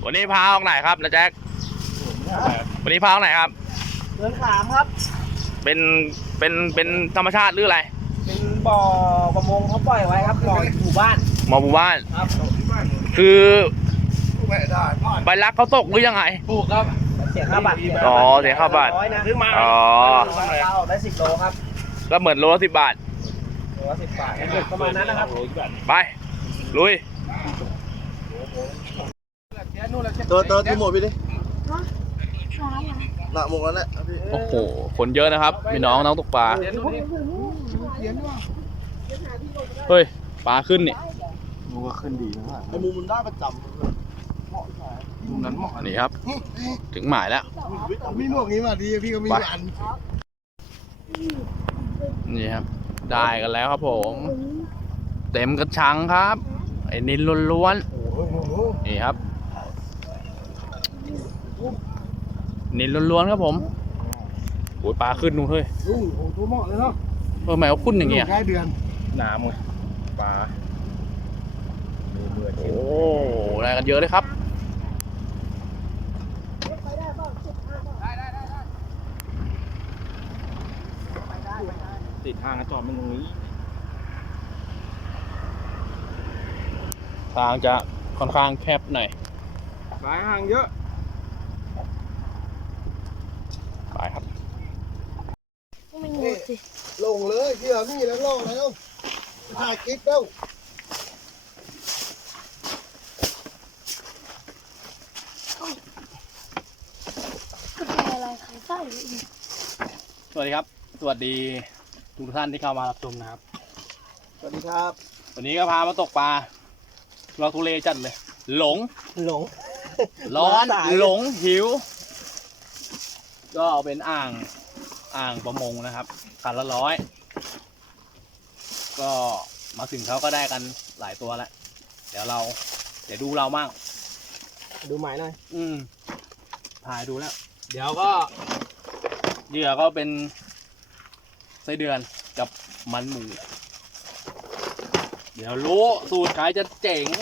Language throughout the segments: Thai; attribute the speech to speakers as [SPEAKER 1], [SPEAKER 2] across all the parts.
[SPEAKER 1] วันนี้พาออกไหนครับนะแจ็ควันนี้พาออกไหนครับ
[SPEAKER 2] เดินขามครับ
[SPEAKER 1] เป็นธรรมชาติหรืออะไร
[SPEAKER 2] เป็นบ่อประมงเขาปล่อยไว้ครับบ่อหมู่บ้าน
[SPEAKER 1] หมู่บ้าน
[SPEAKER 2] ครับ
[SPEAKER 1] คือใบลักเขาตกหรือยังไง
[SPEAKER 2] ถูกครับเสียค่าบัตร
[SPEAKER 1] อ๋อเสียค่าบัตรอ๋อ
[SPEAKER 2] เราได้10 โลครับ
[SPEAKER 1] ก็เหมือนโลละ10 บาท
[SPEAKER 2] โลละ10 บาทประมาณนั้นนะครับ
[SPEAKER 1] ไปลุย
[SPEAKER 3] ตัวที่หมดพี่ดิหนักหมดแล้วแหละพี่
[SPEAKER 1] โอ้โหคนเยอะนะครับมีน้องนักตกปลาเฮ้ยปลาขึ้นนี่
[SPEAKER 3] มุมก็ขึ้นดีนะไอ้มุมมันได้ประจำมุมนั้นเหมาะ
[SPEAKER 1] นี่ครับถึงหมายแล้ว
[SPEAKER 3] มีหมวกนี้มาดีพี่ก็มีอัน
[SPEAKER 1] นี่ครับได้กันแล้วครับผมเต็มกระชังครับไอ้นิลล้วนๆนี่ครับนิลล้วนๆครับผมโอ้ยปลาขึ้นนู่นเฮ้ย
[SPEAKER 3] โอ้โหตัวเหมาะเลยเนาะ
[SPEAKER 1] ทำไมเขาขึ้นอย่างเงี้ย
[SPEAKER 3] ใกล้เดือน
[SPEAKER 1] น้ำไงปลาโอ้ได้กันเยอะเลยครับติดทางกระจอดมันตรงนี้ทางจะค่อนข้างแคบหน่อย
[SPEAKER 3] สายห่างเยอะ
[SPEAKER 1] ไปครับ
[SPEAKER 3] ลงเลยที่เรามีแล้วลงแล้วถ่ายคลิปแล้ว
[SPEAKER 1] สวัสดีครับสวัสดีทุกท่านที่เข้ามารับชมนะครับ
[SPEAKER 3] สวัสดีครับ
[SPEAKER 1] วันนี้ก็พามาตกปลาเราทุเรศจัดเลยหลงร้อนหลงหิวก็เอาเป็นอ่างประมงนะครับคันละ100ก็มาถึงเขาก็ได้กันหลายตัวแล้วเดี๋ยวดูเรามั่ง
[SPEAKER 2] ดูหมายหน่อย
[SPEAKER 1] ถ่ายดูแล้วเดี๋ยวก็เหยื่อก็เป็นไส้เดือนกับมันหมูเดี๋ยวรู้สูตรใครจะเจ๋ง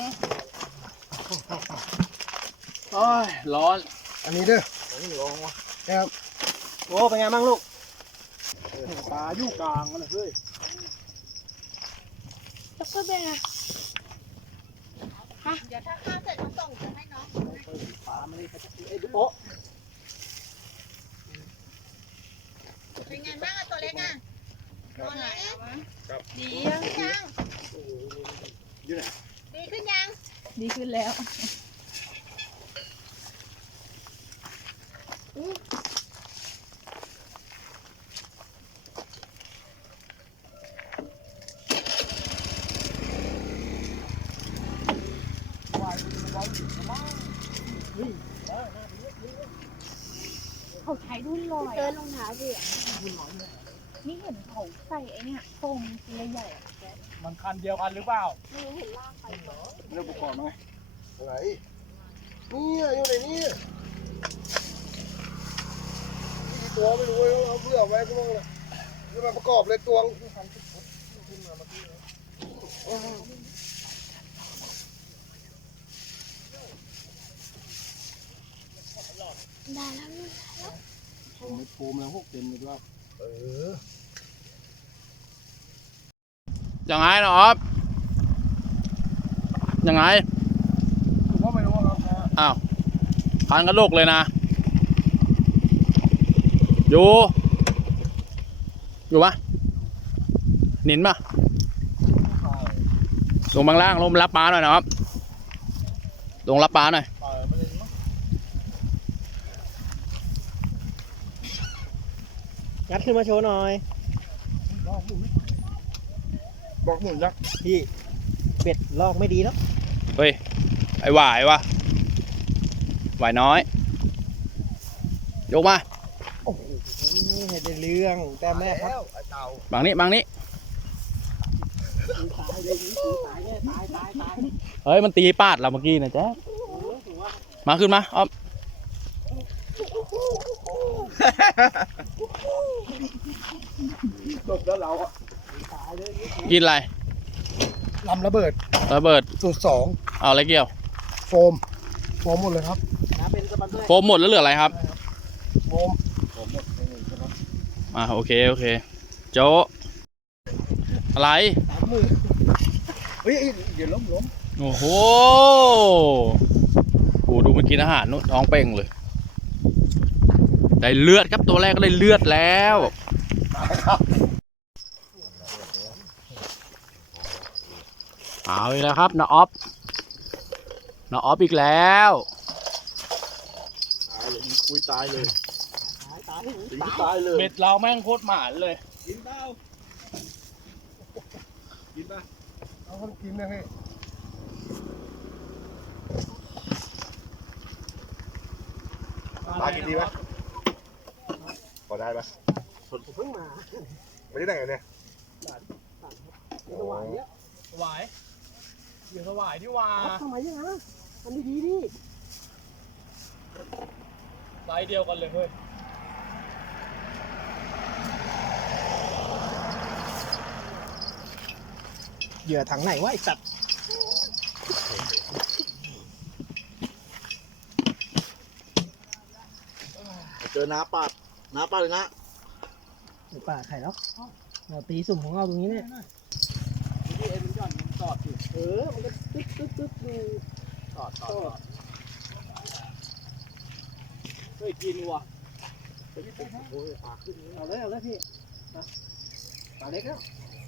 [SPEAKER 1] โอ้ยร้อน
[SPEAKER 3] อันนี้เด้อ
[SPEAKER 2] ร้อนวะ
[SPEAKER 3] ครับ
[SPEAKER 2] โอ้เป็นไงบ้างลูก
[SPEAKER 3] ปลาอยู่กลางเลยเฮ้ย
[SPEAKER 4] แล้วก็เป็นไงฮะเดี๋ยวถ้าข้าเสร็จมาส่งจะให้น้อง
[SPEAKER 2] ปลาไม่ได้โป๊ะ
[SPEAKER 4] เป็นไงบ้างตัวเล็กอ่ะตัวเล็กดียังดีขึ้นยังดีขึ้นแล้วเขาใช้ดุนลอยเดินลงเท้าสินี่เห็นเขาใส่ไอ้เนี่ยโฟมตัวใหญ่
[SPEAKER 1] มันคันเดียวกันหรือเปล่า
[SPEAKER 4] ไม่รู้เห็นลากไปเหรอ
[SPEAKER 3] เรื่องประกอบไหมไหนนี่อยู่ไหนนี่ตัวไม่รู้เลยเอาเพื่อไว้ก็มั่งเลยจะมาประกอบเลยตัว
[SPEAKER 4] ได้แล้วนี่
[SPEAKER 3] โฟมแล้วพวกเต็มเลยว่า
[SPEAKER 1] ยังไงเนาะครับยังไง
[SPEAKER 3] ผมก็ไม่รู้ครับ
[SPEAKER 1] อ้าวคันกระโหลกเลยนะอยู่ปะหนินปะลงบางล่างลงรับปลาหน่อยนะครับลงรับปลาหน่อย
[SPEAKER 2] งัดขึ้นมาโชว์หน่อย
[SPEAKER 3] บอกหมุนยักษ์
[SPEAKER 2] พี่เบ็ดลอกไม่ดีแล้ว
[SPEAKER 1] เฮ้ยไอ้หวายวะหวายน้อยยกมา
[SPEAKER 2] โอ้โหให้ได้เรื่องแต่แม่ครับ
[SPEAKER 1] บางนี้เฮ้ยมันตีปาดเราเมื่อกี้นะจ๊ะมาขึ้นมาอ๊อฟ
[SPEAKER 3] จบแล้วเรา
[SPEAKER 1] กินอะไร
[SPEAKER 3] ลำระเบิด
[SPEAKER 1] สูตร
[SPEAKER 3] 2
[SPEAKER 1] เอาอะไรเกี่ยว
[SPEAKER 3] โฟมโฟมหมดเลยครับ
[SPEAKER 2] น้ำเป็นสปอนเซอร์
[SPEAKER 1] โฟมหมดแล้วเหลืออะไรครับ
[SPEAKER 3] โฟมหมดไม่มีใช่ไหม
[SPEAKER 1] โอเคโจ๊ะอะไร
[SPEAKER 3] เฮ้ยเดี๋ยวล้ม
[SPEAKER 1] โอ้โหดูมันกินอาหารนู้นท้องเป่งเลย ได้เลือดครับตัวแรกก็ได้เลือดแล้วเอาอีกแล้วครับน้าออฟอีกแล้ว
[SPEAKER 3] ตายเลยคุยตายเลยตายเลย
[SPEAKER 1] เบ็ดเราแม่งโคตรหมานเลย
[SPEAKER 3] กินเปล่ากินป่ะเอาคนกินนะเฮ้ยปลากินดีป่ะพอได้ป่ะ
[SPEAKER 2] เพิ่งมา
[SPEAKER 3] ไม่ได้ไหนเนี่ย
[SPEAKER 2] สวายเยอะ
[SPEAKER 1] สวายเดี๋ยวสวายที่ว่า
[SPEAKER 2] ทำไมอย่างนั้นทำดีๆดิ
[SPEAKER 1] ไซส์เดียวกันเลยเฮ้ย
[SPEAKER 2] เหยื่อถังไหนวะไอ้สัตว์
[SPEAKER 3] เจอน้าปาดเลยนะ
[SPEAKER 2] หรือป่าไข่แล้วเราตีสุ่มของเราตรงนี้เนี่ยที่เอ็นมันหย่อนมันตอดอยู่มันก็ตึ๊ดดู
[SPEAKER 1] ตอดเฮ้ยกินว่ะ
[SPEAKER 2] เอาเลยพี่ปลาเล็กแล้ว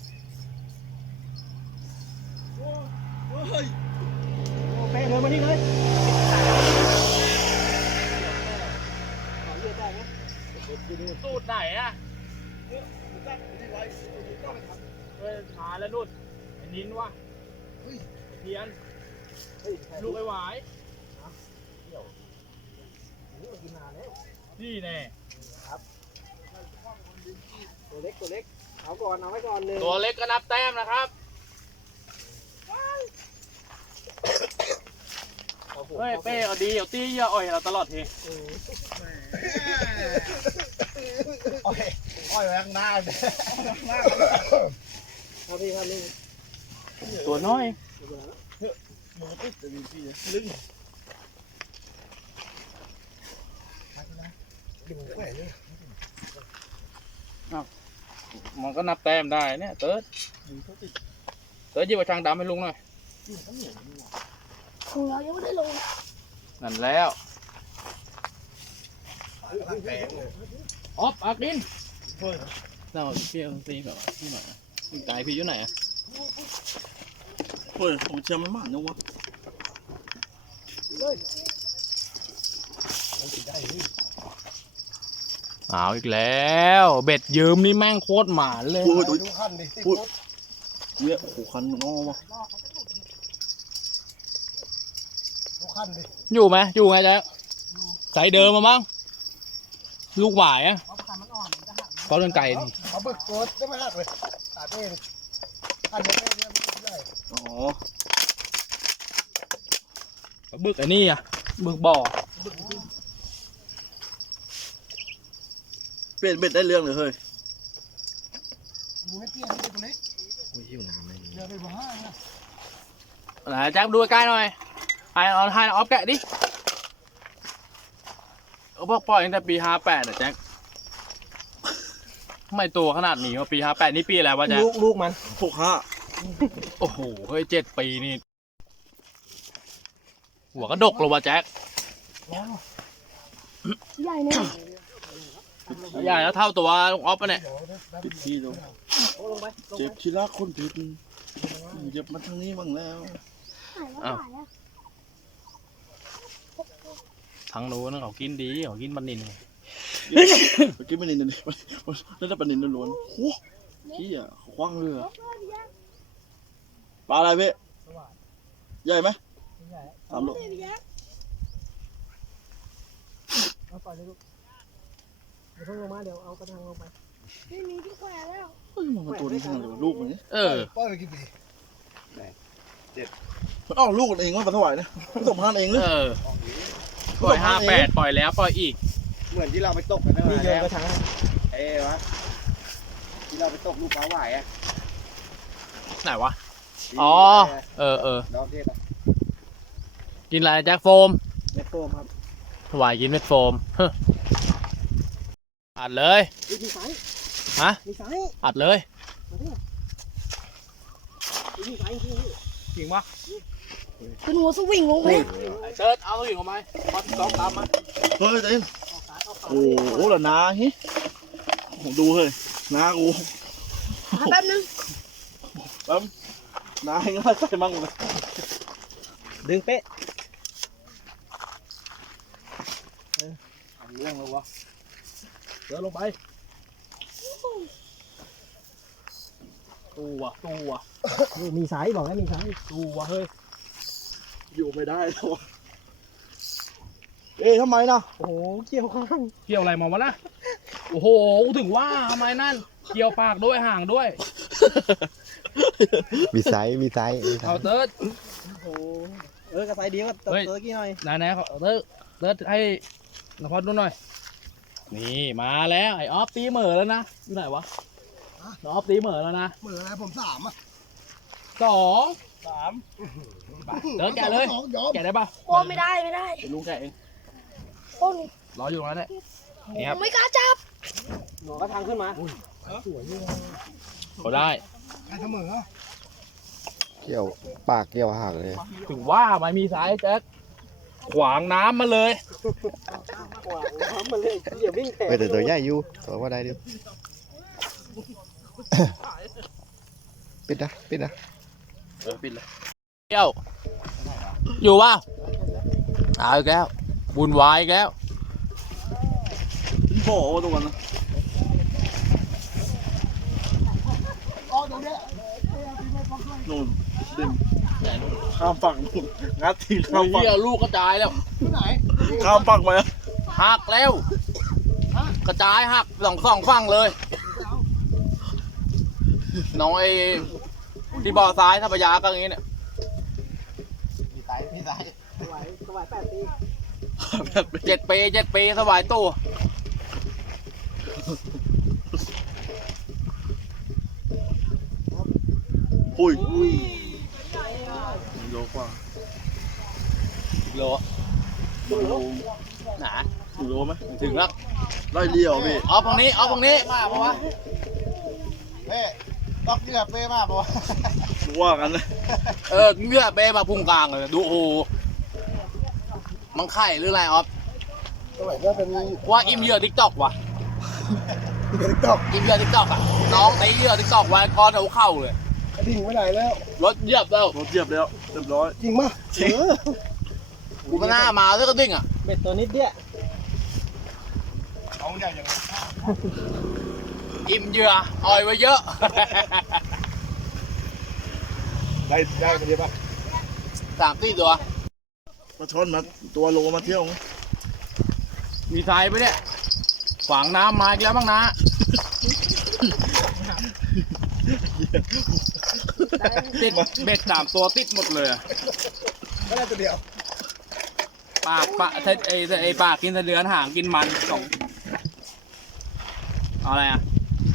[SPEAKER 2] โอเคเดินมานี่เลยขอเลือดได้ไหม
[SPEAKER 1] สูตรไหนอ่ะเฮ้ยหาแล้วนุ่นไอ้นิ้นวะเทียนลูกไอ้หวาย
[SPEAKER 2] กินนานแล้ว
[SPEAKER 1] นี่แน่
[SPEAKER 2] ตัวเล็กเอาไว้ก่อนเลย
[SPEAKER 1] ตัวเล็กก็นับแต้มนะครับเฮ้ยเป้ก็ดีเอาตีเยอะอ่อยเราตลอดที
[SPEAKER 3] อ้อยแรงหน้าเลย
[SPEAKER 2] ครับพี่ครับนี่
[SPEAKER 1] ตัวน้อย
[SPEAKER 3] มันก็ติดแต่พี่ลึงดึงแหวนเลย
[SPEAKER 1] มันก็นับแต้มได้เนี่ยเติร์ดหยิบกระชังดำให้ลุงหน่อย
[SPEAKER 4] ของเรายังไม่ได้ลง
[SPEAKER 1] นั่นแล้ว
[SPEAKER 3] แพงเลย
[SPEAKER 1] ออฟอากินเราพี่เอาตีแบบพี่หน่อยไก่พี่อยู่ไหนอ่ะ
[SPEAKER 3] เฮ้ยผมเชื่อมันมากนะวะ
[SPEAKER 1] เอาอีกแล้ว เบ็ดยืมนี่แม่งโคตรหมานเลย
[SPEAKER 3] ดูขั้นดิพูดเนี่ยโอ้โหคันงอวะดูขั้นดิ
[SPEAKER 1] อยู่ไหมอยู่ไงจ๊ะใส่เดิมมามั้งลูกหวายอ่ะเพราะเรื่องไก่นี่
[SPEAKER 3] เอาบึกตัวจะไม่หักเลยตาเต้ดิขั้นเต้เนี่ยไม่ได้อ๋อ
[SPEAKER 1] บึกไอ้นี่อ่ะบึกบ่อ
[SPEAKER 3] เปลี่ยนเบ็ดได้เรื่องเลยเฮ้ย
[SPEAKER 2] ดูให้เตี้ยนี่ตัวเล็ก
[SPEAKER 3] โอ้ยหิวน้ำเลย
[SPEAKER 2] เดี๋ยวไปบ่ห้านะ
[SPEAKER 1] ไหนแจ็คดูใกล้หน่อยไอออนไฮออฟแกะดิเขาบอกปล่อยตั้งแต่ปี58นะแจ็คทำไมตัวขนาดนี้วะปี58นี่ปีอะไรวะแจ็ค
[SPEAKER 2] ลูกมัน
[SPEAKER 3] 65
[SPEAKER 1] โอ้โหเฮ้ย7 ปีนี่หัวกระดกเลยวะแจ็ค
[SPEAKER 4] ใหญ่เนี่ย
[SPEAKER 1] ใหญ่แล้วเท่าตัวลุงออฟปะเนี่ย
[SPEAKER 3] ติดที่ลง
[SPEAKER 2] ลงไป
[SPEAKER 3] เจ็บที่รักคนผิดเจ็บมาทางนี้บ้างแล้ว
[SPEAKER 4] หายแล้วหายอ่ะ
[SPEAKER 1] ทางนู้นเขากินดีเขากินบันนิน
[SPEAKER 3] เมื่อกี้ปนินนี่นั่นน่ะปนินล้วนๆโอ้ขี้อ่ะคว้างเรือปลาอะไรพี่ใหญ่ไหม3 โล
[SPEAKER 2] เอาปล่อยเลยลูกเดี๋ยวเพิ่งลงมาเดี๋ยวเอากระถางลงไป
[SPEAKER 4] ไม่มีที่แขวนแล้ว
[SPEAKER 3] เฮ้ยมันตัวนี้ขนาดเลยวะลูกมันเนี่ย
[SPEAKER 1] ปล่อยไปกี่ปี
[SPEAKER 3] มันออกลูกเองว่าปลาสวายนะผสมพันธุ์เองเลย
[SPEAKER 1] ปล่อย58ปล่อยแล้วปล่อยอีก
[SPEAKER 5] เหมือนที่เราไปตกกันนั่น
[SPEAKER 2] นี่โยน
[SPEAKER 5] แห
[SPEAKER 2] ก
[SPEAKER 5] ละ
[SPEAKER 2] ระถาง
[SPEAKER 5] วะที่เราไปตกลูกปลาหวายอ่ะ
[SPEAKER 1] ไหนวะอ๋อเออ
[SPEAKER 5] ดอกเทศอ่ะ
[SPEAKER 1] กินอะไรแจ็คโฟม
[SPEAKER 2] เม็ดโฟมครับ
[SPEAKER 1] ถวายกินเม็ดโฟมเฮ้ออัดเลย
[SPEAKER 2] มีไซส์
[SPEAKER 1] ฮะ
[SPEAKER 2] มีไซส์
[SPEAKER 1] อัดเลย
[SPEAKER 2] มาดิมีไซส์จริง
[SPEAKER 1] จริงปะ
[SPEAKER 4] เป็นหัวสวิงลงไหม
[SPEAKER 1] ไอ้เติร์ดเอาอยู่กับไหมพอดต้องตามมา
[SPEAKER 3] เฮ้ยเต้นโอ้โหแล้วนาฮิผมดูเฮ้ยนากู
[SPEAKER 4] แป๊บนึง
[SPEAKER 3] แป๊บนาให้ง่ายใส่มั่งเลย
[SPEAKER 2] ดึงเป๊ะ
[SPEAKER 1] เรื่องแล้ววะเดินลงไปตู้วะ
[SPEAKER 2] มีไซส์บอกแล้วมีไซส์
[SPEAKER 1] ตู้วะเฮ้ย
[SPEAKER 3] อยู่ไม่ได้แล้ววะเอ๊ะทำไมนะ
[SPEAKER 2] โอ้โหเกี่ยวข้าง
[SPEAKER 1] เกี่ยวอะไรมาวะนะโอ้โหกูถึงว่าทำไมนั่นเกี่ยวปากด้วยห่างด้วย
[SPEAKER 5] มีไซส์มีไซส์
[SPEAKER 1] เอาเติร์ด
[SPEAKER 2] โอ้โหกระไซส์ดีกว่าตัวกี้หน่อย
[SPEAKER 1] ไหนๆขอเติร์ดให้นภัสดูหน่อยนี่มาแล้วไอ้ออฟตีเหม่อแล้วนะอยู่ไหนวะน้องออฟตีเหม่อแล้วนะ
[SPEAKER 5] เหมือนอะไรผม3 อ่ะ
[SPEAKER 1] 2
[SPEAKER 3] 3
[SPEAKER 1] ไปเติร์ดแกะเลย
[SPEAKER 5] ยอม
[SPEAKER 1] แกะได้ปะ
[SPEAKER 4] โอ้ไม่ได้
[SPEAKER 3] เดี๋ยวลุงแกะเอง
[SPEAKER 4] โอ้
[SPEAKER 1] รออยู่ตรงนั้นแหละนี่ครับ
[SPEAKER 4] ไม่กล้าจับ
[SPEAKER 2] หนอก็ทางขึ้นมา
[SPEAKER 1] เขาได้
[SPEAKER 5] เสมอเกี่ยวปากเกี่ยวหางเลย
[SPEAKER 1] ถึงว่าไม่มีสายแจ็คขวางน้ำมาเลย
[SPEAKER 2] ขวางน้ำมาเลยอย่าวิ่งแข่ง
[SPEAKER 5] แต่ตัวใหญ่อยู่ตัวว่าได้ดิปิดนะปิดนะ
[SPEAKER 1] ปิดเลยเที่ยวอยู่ป่ะเอาอีกแล้วบุญวายอีกแล้ว
[SPEAKER 3] โอ้โหตัวนั้นนะนู่นดึงข้ามฝั่งนู่นงัดทีข้ามฝั่ง
[SPEAKER 1] เฮียลูกกระจายแล้ว
[SPEAKER 3] ข้ามฝั่งไปอะ
[SPEAKER 1] หักแล้วกระจายหักสองฝั่งเลยน้องไอ้ที่บ่อซ้ายทัพยาก็อย่างนี้เนี่ย
[SPEAKER 2] สวาย8 ปี
[SPEAKER 1] 7 ปีสบายตู้
[SPEAKER 3] อุ้ยโลกว่า
[SPEAKER 1] โล
[SPEAKER 3] โล
[SPEAKER 1] หนา
[SPEAKER 3] ถึงโลไหม
[SPEAKER 1] ถึงแล้ว
[SPEAKER 3] ไล่เลี้ยวพี่
[SPEAKER 1] เอาตรงนี้เอาตรงนี้มาเพราะว่า
[SPEAKER 5] เฮ้ล็อกเกือบเป้มากปะ
[SPEAKER 3] ว่ากันนะ
[SPEAKER 1] เงื่อเป้มาพุงกลางเลยดูโอ้มันไข่หรืออะไรออฟ
[SPEAKER 5] ตัวไหนก็เป็น
[SPEAKER 1] ว่าอิมเหยื่อทิกตอกว่ะ
[SPEAKER 5] ติ๊กต็อก
[SPEAKER 1] อิมเหยื่อทิกตอกอ่ะน้องตีเหยื่อทิกตอกไว้คอเอาเข้าเลย
[SPEAKER 5] กระดิ่งไปไหนแล้ว
[SPEAKER 1] รถเหยียบแล้ว
[SPEAKER 3] รถเหยียบแล้วเรียบร้อย
[SPEAKER 5] จริงปะ
[SPEAKER 3] จริง
[SPEAKER 1] กูไม่น่ามาแล้วก็ดิ้งอ่ะ
[SPEAKER 2] เบ็ดตัวนิดเดียว
[SPEAKER 5] เอาใหญ่ยัง
[SPEAKER 1] อิ่มเหยื่ออ่อยไว้เยอะ
[SPEAKER 5] ได้ไปเลยปะ
[SPEAKER 1] 3-4 ตัว
[SPEAKER 3] ปลาช่อนมาตัวโลมาเที่ยว
[SPEAKER 1] มีทรายไปเนี่ยขวางน้ำมาอีกแล้วบ้างนะติดเบ็ด3 ตัวติดหมดเลยอะ
[SPEAKER 5] ก็ได้ตัวเดียว
[SPEAKER 1] ปากไอปากกินสะเดือนหางกินมัน2เอาอะไรอ่ะ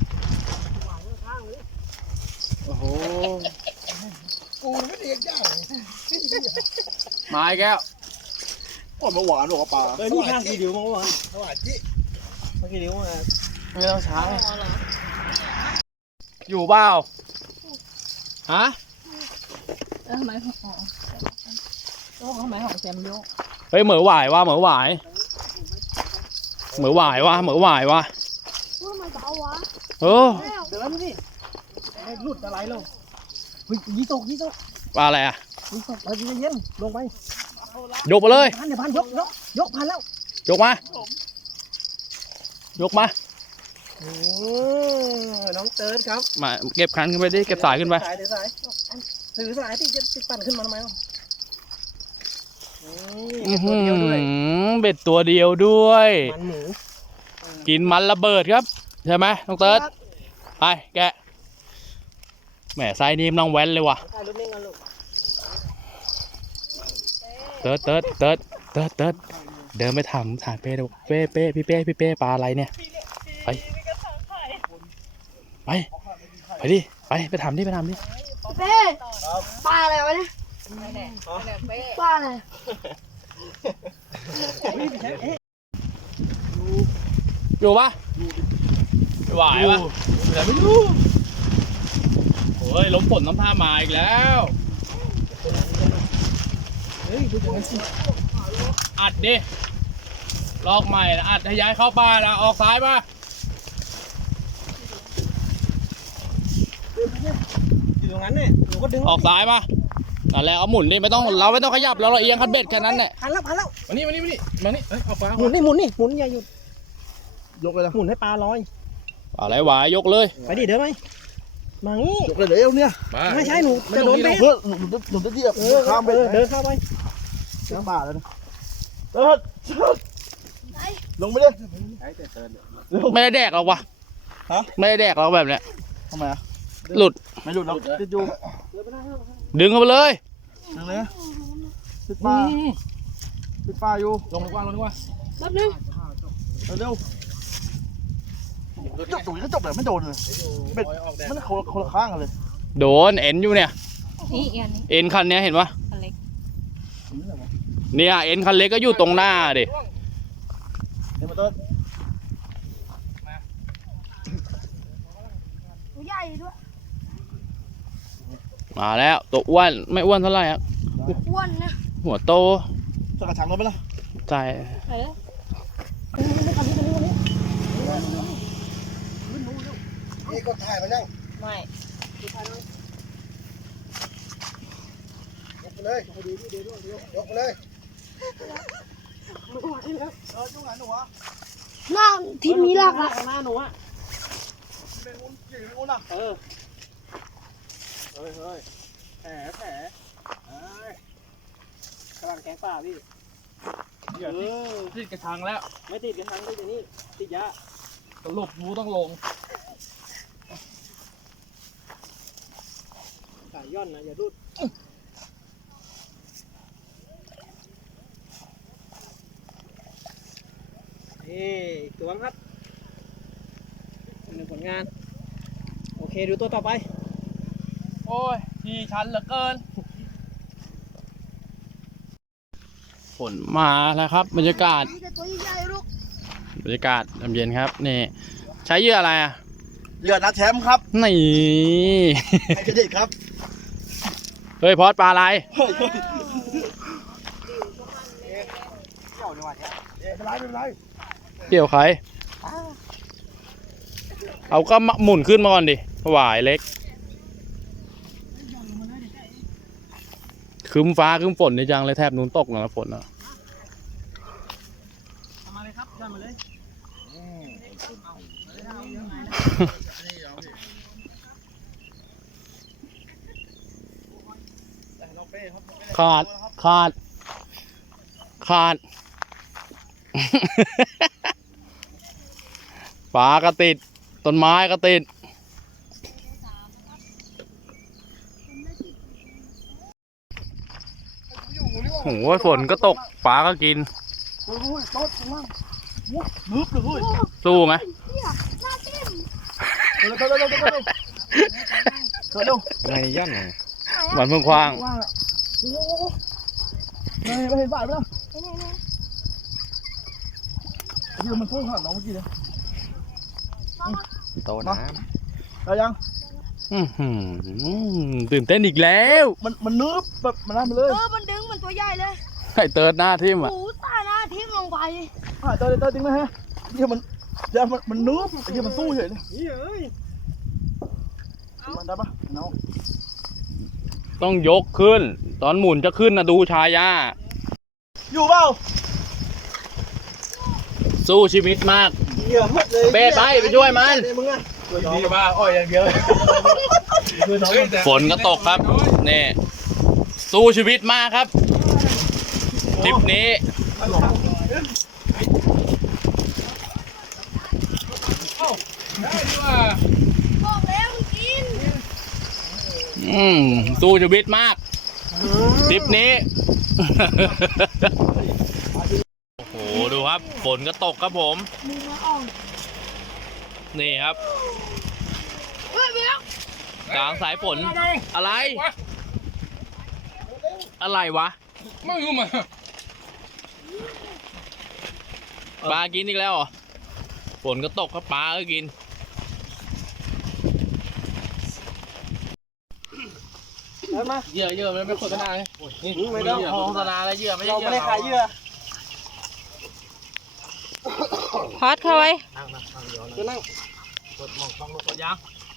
[SPEAKER 3] โอ้โห
[SPEAKER 5] กูไม่เรียกยาก
[SPEAKER 1] มาอีกแล้ว
[SPEAKER 3] ปลาหวานหรอกปลา
[SPEAKER 2] นี่ข้างกี่นิ้วมั้งวะ
[SPEAKER 5] สวัสดี
[SPEAKER 2] เมื่อกี้นิ้วมา
[SPEAKER 1] ไม่ต้องช้าอยู่เปล่าฮะ
[SPEAKER 4] ทำไมของโอ้ทำไมของแซมโยก
[SPEAKER 1] เฮ้ยเหมือหวายว่ะเหมือหวายเหมือหวายว่ะเหมือหวายว่ะ
[SPEAKER 4] ว่ามันเบาวะ
[SPEAKER 1] เออ
[SPEAKER 2] เดินสิให้หลุดอะไรลงเฮ้ยยี่ตก
[SPEAKER 1] ปลาอะไรอ่ะ
[SPEAKER 2] ยี่ตกเอาเย็นลงไป
[SPEAKER 1] ยกไปเลย
[SPEAKER 2] พันเดี๋ยวพันยกพันแล้ว
[SPEAKER 1] ยกมา ยกมา
[SPEAKER 2] โอ้น้องเติร์ดครับ
[SPEAKER 1] มาเก็บคันขึ้นไปดิ เก็บสายขึ้นไป
[SPEAKER 2] ถือสายที่จะติดปั่นขึ้นมาทำไมวะตัวเดียวด้วย
[SPEAKER 1] เบ็ดตัวเดียวด้วย
[SPEAKER 2] มันหมู
[SPEAKER 1] กินมันระเบิดครับ ใช่ไหมน้องเติร์ดไปแกะแหมไซส์นี้มันต้องแว้นเลยว่ะ
[SPEAKER 2] ถ่ายรูปนิ่งกันลูก
[SPEAKER 1] เติร์ดเดินไปถามเป้ดูเป้พี่เป้ปลาอะไรเนี่ยไปดิไปถามดิ
[SPEAKER 4] เป้ปลาอะไรวะเนี่ยปลาอะไร
[SPEAKER 1] อยู่ปะไหวปะแต่ไม่รู้โอ้ยล้มฝนน้ำท่ามาอีกแล้ว
[SPEAKER 2] เฮ้ยดูอย่างนั้นสิ
[SPEAKER 1] อัดดิลอกใหม่นะอัดให้ย้ายเข้าป่านะออกซ้ายป่ะ
[SPEAKER 2] อยู่ตรงนั้นเนี่ยหนูก็ดึง
[SPEAKER 1] ออกซ้ายป่ะนั่นแหละเอาหมุนดิไม่ต้องเราไม่ต้องขยับแล้วเราเอียงคันเบ็ดแค่นั้นแหละ
[SPEAKER 2] พันแล้วพันแล้ว
[SPEAKER 1] มานี่เอ้ยเอาฟ้า
[SPEAKER 2] หมุนนี่หมุนนี่หมุนอย่าหยุด
[SPEAKER 3] ยกเลยนะ
[SPEAKER 2] หมุนให้ปลาลอย
[SPEAKER 1] อะไรหวายยกเลย
[SPEAKER 2] ไปดิเด้อไหมมางี้
[SPEAKER 3] ยกเลยเดี๋ยวเนี่ย
[SPEAKER 2] ไม่ใช่หนูจะโดนเบ็ด
[SPEAKER 3] เพื่อหนูจะเหยียบข้ามไป
[SPEAKER 2] เดินเข้าไป
[SPEAKER 3] น้ำบาดแล้วนะลงไปเลย
[SPEAKER 1] ไม่ได้แดกหรอกวะ
[SPEAKER 3] ฮะ
[SPEAKER 1] ไม่ได้แดกหรอกแบบเนี้ย
[SPEAKER 3] ทำไมอ่ะ
[SPEAKER 1] หลุด
[SPEAKER 3] ไม่หลุดหรอกติดอยู่
[SPEAKER 1] ดึงเข้าไปเลย
[SPEAKER 3] ดึงเลยติดปลาติดปลาอยู่
[SPEAKER 1] ลงดีกว่า
[SPEAKER 3] เร็วจบตรงนี้ก็จบเลยไม่โดนเลยเบ็ดมันคนละข้างกันเลย
[SPEAKER 1] โดนเอ็นอยู่เนี่ย
[SPEAKER 4] นี่อีกอันนี้
[SPEAKER 1] เอ็นคันเนี้ยเห็นปะ
[SPEAKER 4] อันเล็ก
[SPEAKER 1] เนี่ยเอ็นคันเล็กก็อยู่ตรงหน้าดิ
[SPEAKER 3] เดี๋ยวมาต้น
[SPEAKER 4] ตัวใหญ่ด้วย
[SPEAKER 1] มาแล้วตัวอ้วนไม่อ้วนเท่าไหร่อะ
[SPEAKER 4] อ้วนนะ
[SPEAKER 1] หัวโต
[SPEAKER 3] จะกระชังรถไหมล่ะ
[SPEAKER 1] ใจ
[SPEAKER 4] เออ
[SPEAKER 5] นี่ก็ถ่ายมานั่ง
[SPEAKER 4] ไม่
[SPEAKER 5] ยกไปเลยยกไปเลย
[SPEAKER 3] ยุ่งไหนหนูวะ
[SPEAKER 4] หน้าทีมนี้ลากละ
[SPEAKER 2] หน้าหนูอ่ะ
[SPEAKER 3] เป็นอุ้นใหญ่เป็นอุ้นอ่ะ
[SPEAKER 2] เฮ้ยแผลกำลังแกงป่าพี่
[SPEAKER 1] เดี๋ยวติดกระชังแล้ว
[SPEAKER 2] ไม่ติดกระชังติดอย่างนี้ติดยา
[SPEAKER 1] สรุปรู้ต้องลง
[SPEAKER 2] สายย่อนนะอย่าดุดนี่ตัวครับหนึ่งผลงาน โอเคดูตัวต่อไป
[SPEAKER 1] โอ้ยทีชันเหลือเกินฝนมาแล้วครับบรรยากาศ
[SPEAKER 4] ตัวใหญ่ลูก
[SPEAKER 1] บรรยากาศเย็นครับนี่ใช้เหยื่ออะไรอ่ะ
[SPEAKER 3] เหยื่อนัดแชมป์ครับ
[SPEAKER 1] นี่
[SPEAKER 3] ไอ้กระดิ่งครับ
[SPEAKER 1] เฮ้ยพอดปลาอะไร
[SPEAKER 3] ไม่เป็นไรไม่เป็นไร
[SPEAKER 1] เกี่ยวใครเอาก็หมุนขึ้นมาก่อนดิหวายเล็กคืมฟ้าคืมฝนนี่จังเลยแทบนู้นตกนะฝนอ่ะ
[SPEAKER 2] ทำมาเลยครับทำมาเลย
[SPEAKER 1] ขาด ปลาก็ติดต้นไม้ก็ติดโอ้โหฝนก็ตกปลาก็กิน
[SPEAKER 3] โอ้ยโต๊ดข้างล่างนึบเลยเฮ้ย
[SPEAKER 1] สู้ไหม
[SPEAKER 3] เร็วเร็ว
[SPEAKER 5] ไงย่อน
[SPEAKER 1] หวานเพิ่งคว้าง
[SPEAKER 3] ว่างอ่ะโอ้โหไม่เห็นสายไหมล่ะเดี๋ยวมันพุ่งผ่านน้องเมื่อกี้เลย
[SPEAKER 5] โตน้
[SPEAKER 3] เอายัง
[SPEAKER 1] อื้อหือตื่นเต้นอีกแล้ว
[SPEAKER 3] มันนึบแบบมันนั่นไปเลย
[SPEAKER 4] มันดึงเหมือนตัวใหญ่เลย
[SPEAKER 1] ไอ้เติร์ดหน้าทิ่มอ่ะ
[SPEAKER 4] หูตาหน้าทิ่มลงไป
[SPEAKER 3] เตยจริงนะฮะเดี๋ยวมันนึบเดี๋ยวมันสู้เฉยเลย
[SPEAKER 2] นี่เอ้ย
[SPEAKER 3] มันได้ปะน้อง
[SPEAKER 1] ต้องยกขึ้น ตอนหมุนจะขึ้นนะดูชายา
[SPEAKER 3] อยู่เปล่า
[SPEAKER 1] สู้ชีวิตมาก
[SPEAKER 3] เหยื่อหมดเลย
[SPEAKER 1] เบสไปช่วยมัน
[SPEAKER 3] มึงอะ
[SPEAKER 1] ดีมากอ้อยอย่างเดียวฝนก็ตกครับนี่สู้ชีวิตมากครับทริปนี้
[SPEAKER 4] บอกแล้วกิน
[SPEAKER 1] สู้ชีวิตมากทริปนี้ โอ้โหดูครับฝนก็ตกครับผม
[SPEAKER 4] มือมาอ่อง
[SPEAKER 1] นี่ครับ
[SPEAKER 4] เฮ้ยเบี้ย
[SPEAKER 1] กลางสายฝนอะไร อะไรวะ
[SPEAKER 6] ไม่รู้มา
[SPEAKER 1] ปลากินอีกแล้วเหรอฝนก็ตกครับปลาก็กิน
[SPEAKER 2] แล้วมา
[SPEAKER 1] เหยื่อมันไม่โฆษณาไง
[SPEAKER 2] ไม่ต้อง
[SPEAKER 1] โฆษณาแล้วเหยื่อไม่ใช่
[SPEAKER 2] เรา
[SPEAKER 1] เหยื่
[SPEAKER 2] ไม่
[SPEAKER 1] อ
[SPEAKER 2] ได้ขายเหยื่อ
[SPEAKER 4] พอดเข้าไว้
[SPEAKER 2] จะนั่ง
[SPEAKER 1] กดยัง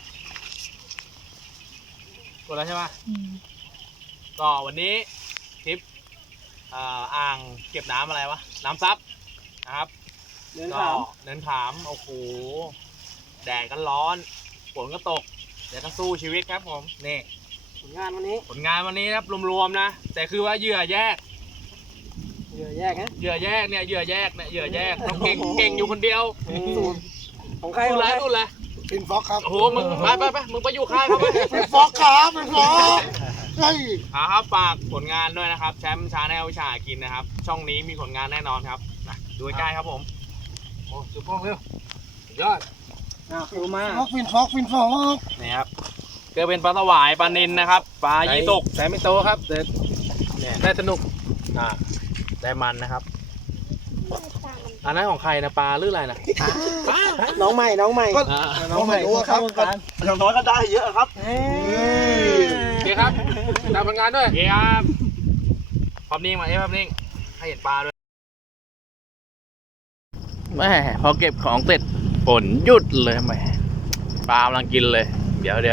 [SPEAKER 1] กดแล้วใช่ไหมก็วันนี้ทริปอ่างเก็บน้ำอะไรวะน้ำซับนะครับ
[SPEAKER 2] เดิน
[SPEAKER 1] ก็
[SPEAKER 2] ขาม
[SPEAKER 1] เนินขามโอ้โหแดดก็ร้อนฝนก็ตกเดี๋ยวก็สู้ชีวิตครับผมนี่
[SPEAKER 2] ผลงานวันนี้
[SPEAKER 1] ผลงานวันนี้นะครับรวมๆนะแต่คือว่าเหยื่อแยก
[SPEAKER 2] เหยื่อแยกนะ
[SPEAKER 1] เหยื่อแยกเนี่ยเหยื่อแยกเนี่ยเหยื่อแยกต้องเก่งอยู่คนเดียว
[SPEAKER 2] ของใคร
[SPEAKER 1] ดู
[SPEAKER 2] ของ
[SPEAKER 1] แล
[SPEAKER 2] ใคร
[SPEAKER 1] ดูแล
[SPEAKER 5] ฟินฟ็อกครับ
[SPEAKER 1] โอ้โหมึงไปมึงไปอยู่ค่ายเขาไป
[SPEAKER 5] ฟินฟ็อกครับฟินฟ็อกใช่
[SPEAKER 1] ครับฝากผลงานด้วยนะครับแชมป์ชาแนลวิชาหากินนะครับ ช่องนี้มีผลงานแน่นอนครับนะดูใกล้ๆครับผม
[SPEAKER 5] โอ้สุดป้องเร็ว
[SPEAKER 1] สุดยอด
[SPEAKER 2] ดูมา
[SPEAKER 5] ฟินฟ็อกฟินฟ็อก
[SPEAKER 1] นี่ครับก็เป็นปลาสวายปลานิลนะครับปลายี่สกใช้ไม่โตครับแต่เนี่ยได้สนุกได้มันนะครับอันนั้นของใครนะปลาหรืออะไรนะ
[SPEAKER 2] น้องใหม่น้องใหม่
[SPEAKER 1] อ่า
[SPEAKER 2] น้องใหม่
[SPEAKER 5] รู้ครับ
[SPEAKER 2] เข้าวงการ
[SPEAKER 3] อย่างน้อยก็ได้เยอะครับ
[SPEAKER 2] เฮ้ย
[SPEAKER 1] โอเคครับทำผลงานด้วยโอเคครับพร้อมนิ่งมาพร้อมนิ่งให้เห็นปลาด้วยแม่พอเก็บของเสร็จฝนหยุดเลยแม่ปลากำลังกินเลย เดี๋ยว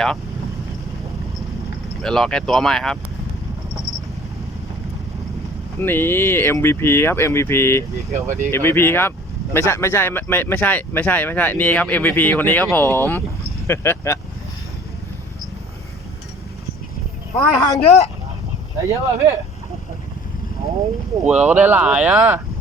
[SPEAKER 1] รอแก้ตัวใหม่ครับ นี่ MVP ครับ MVP ครับ ไม่ใช่นี่ครับ MVP คนนี้ครับผม
[SPEAKER 5] ปลายห่างเยอะ
[SPEAKER 1] ได้เยอะป่ะพี่โอ้โหเราก็ได้หลายอ่ะ